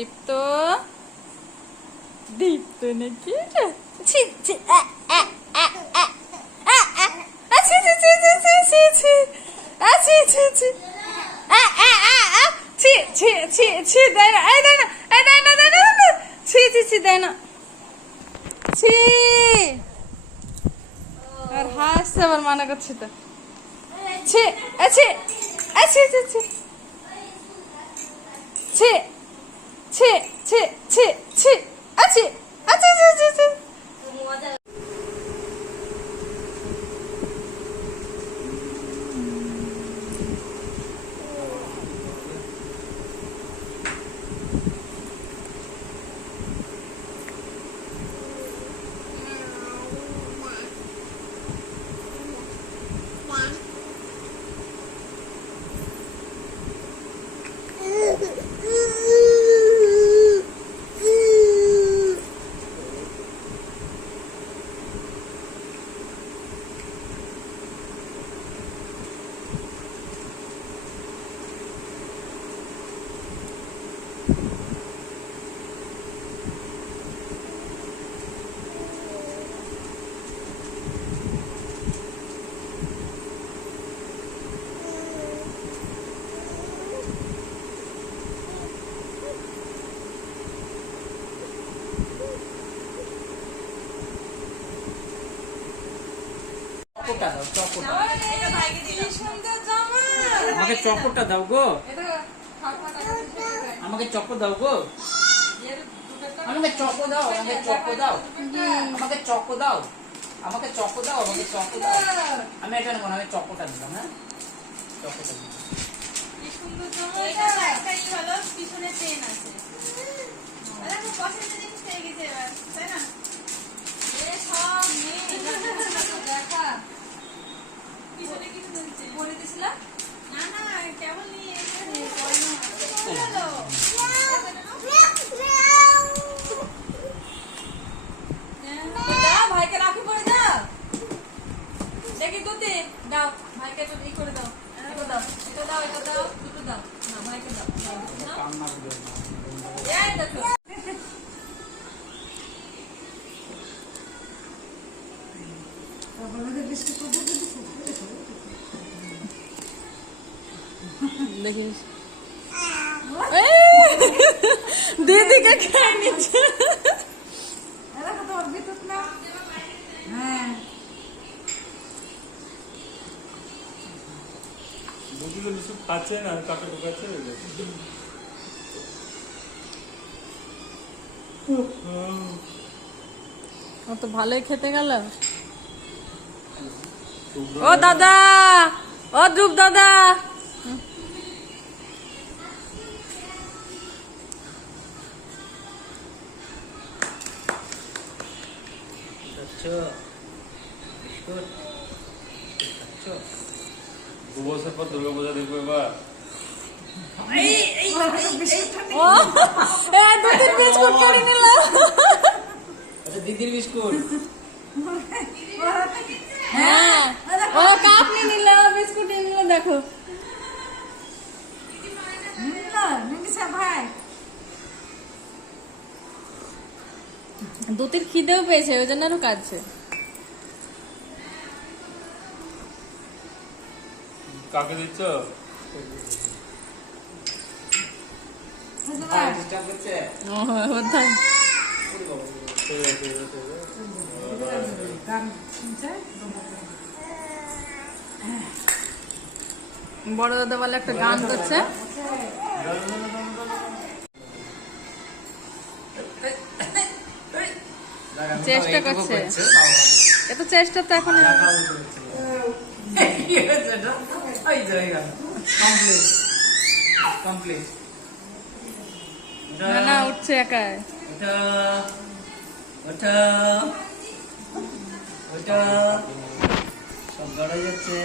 দীপ্ত দীপ্ত নাকি আর হাসছে আবার মানা করছে তো ছি আছে আছে আছে ছি ছি ছি ছি ছি আছে আছে আছে আছে আমাকে চকোটা দাও গো, আমাকে চকো দাও গো, আমাকে চকো দাও, আমাকে চকো দাও, আমাকে চকো দাও, আমাকে চকো দাও, আমাকে চকো দাও। আমি এটা নেবো না, আমি চকোটা নিলাম। হ্যাঁ চকোটা নিলাম। কি সুন্দর জামা, এটা একটাই হলো পিছনে চেন আছে। আরে তো পছন্দের জিনিস পেয়ে গেছে এবার, তাই না? এ সব নেই দেখা পিছনে কি সুন্দর চেন পরে দিছিলাম। না না কেবল নিয়ে এসেছে হলো দাও ভাইকে রাখি পরে দাও দেখি দুটি দাও ভাইকে একটু ই করে দাও এটা দাও এটা দাও এটা দাও দুটো দাও না ভাইকে দাও এই দেখো দেখিস দিদিকে খেয়ে নিচ্ছে। খাচ্ছে না কাটা ঢুকাচ্ছে। ও তো ভালোই খেতে গেল। ও দাদা, ও ধ্রুব দাদা, দু বছর পর দুর্গাপূজা দেখবো এবার। ও দুদিন বিস্কুট কেড়ে নিলাম। আচ্ছা দিদির বিস্কুট। হ্যাঁ ও কাপ নিয়ে নিল, বিস্কুট নিয়ে নিল। দেখো দুটির খিদেও পেয়েছে, ওই জন্য আরো কাঁদছে। কাকে দিচ্ছ? ডিস্টার্ব করছে। ও বোধহয় ঠিক আছে, ঠিক আছে। বড় দাদা বলে একটা গান করছে। চেষ্টা করছে, এত চেষ্টা তো এখন না না উঠছে একাই। সব গড়ে যাচ্ছে।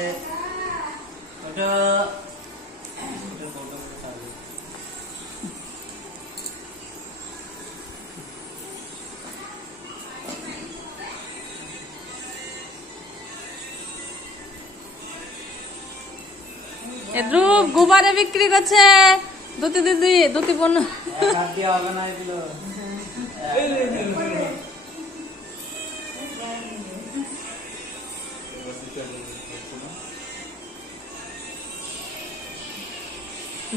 ধ্রুব গুবারে বিক্রি করছে। দুটি দিদি দুটি বোন কাট দেওয়া হবে না এগুলো।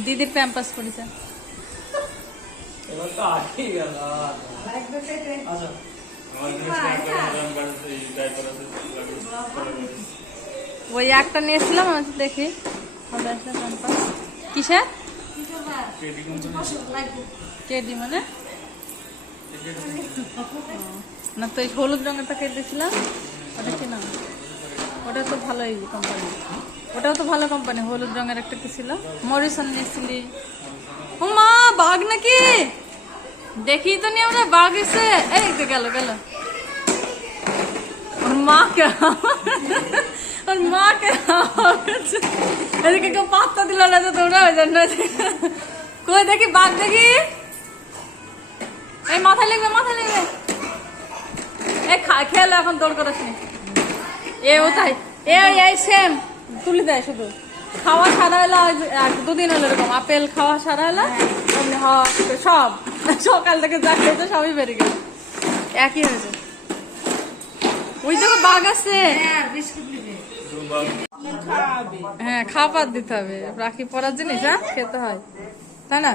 দিদির প্যাম্পাস করেছে। এবার তো আটকেই গেল। আচ্ছা আমার ওই একটা নিয়েছিলাম, আমি দেখি প্যাম্পাস কিসের কেডি মানে না, তো এই হলুদ রঙেরটা কেটেছিলাম, ওটা কি নাম? ওটা তো ভালোই কোম্পানি, ওটাও তো ভালো কোম্পানি। হলুদ রঙের একটা কি ছিল, মরিসন নিয়েছিলি। ও মা, বাঘ নাকি? দেখি তো নি আমরা, বাঘ এসে এই তো গেল গেল। ওর মাকে ওর মাকে এদিকে কেউ পাত্তা দিল না, তো তোমরা ওই জন্য কই দেখি বাঘ, দেখি এই মাথায় লেগবে, মাথায় লেগবে। এই খেলো এখন, দৌড় করিস নি। এ ও তাই এই সেম তুলি দেয় শুধু। খাওয়া সারা হলো দুদিন হলো এরকম, আপেল খাওয়া সারা হলো সব সকাল থেকে যা খেয়েছে সবই বেরিয়ে গেল, একই হয়েছে। ওই দেখো বাঘ আছে। হ্যাঁ, খাবার দিতে হবে, রাখি পরার জিনিস, হ্যাঁ খেতে হয়, তাই না?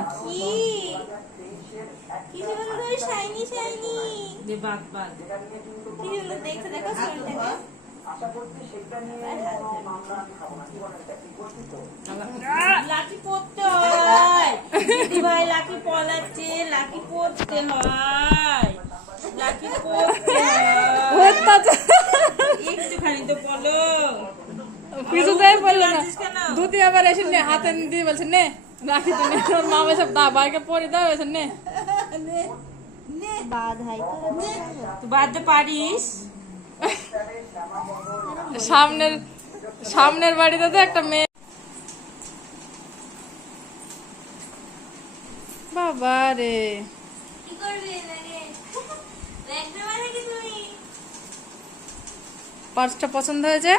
লাকি পড়তে হয় ভাই, লাকি পলাচ্ছে, লাকি পড়তে হয়, লাকি পড়তে হয়, একটুখানি তো বলো। কিছুতেই বললো না, দুটি আবার এসে নে হাতে দিয়ে বলছে নে রাখি তো নে। ওর মা এসব বাইকে পরে দাও, এসে নে তুই বাঁধতে পারিস? সামনের বাড়িতে তো একটা মেয়ে। বাবা রে, পার্সটা পছন্দ হয়েছে?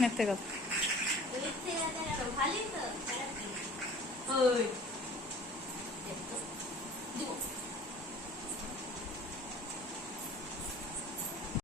মিথ্যে কথা।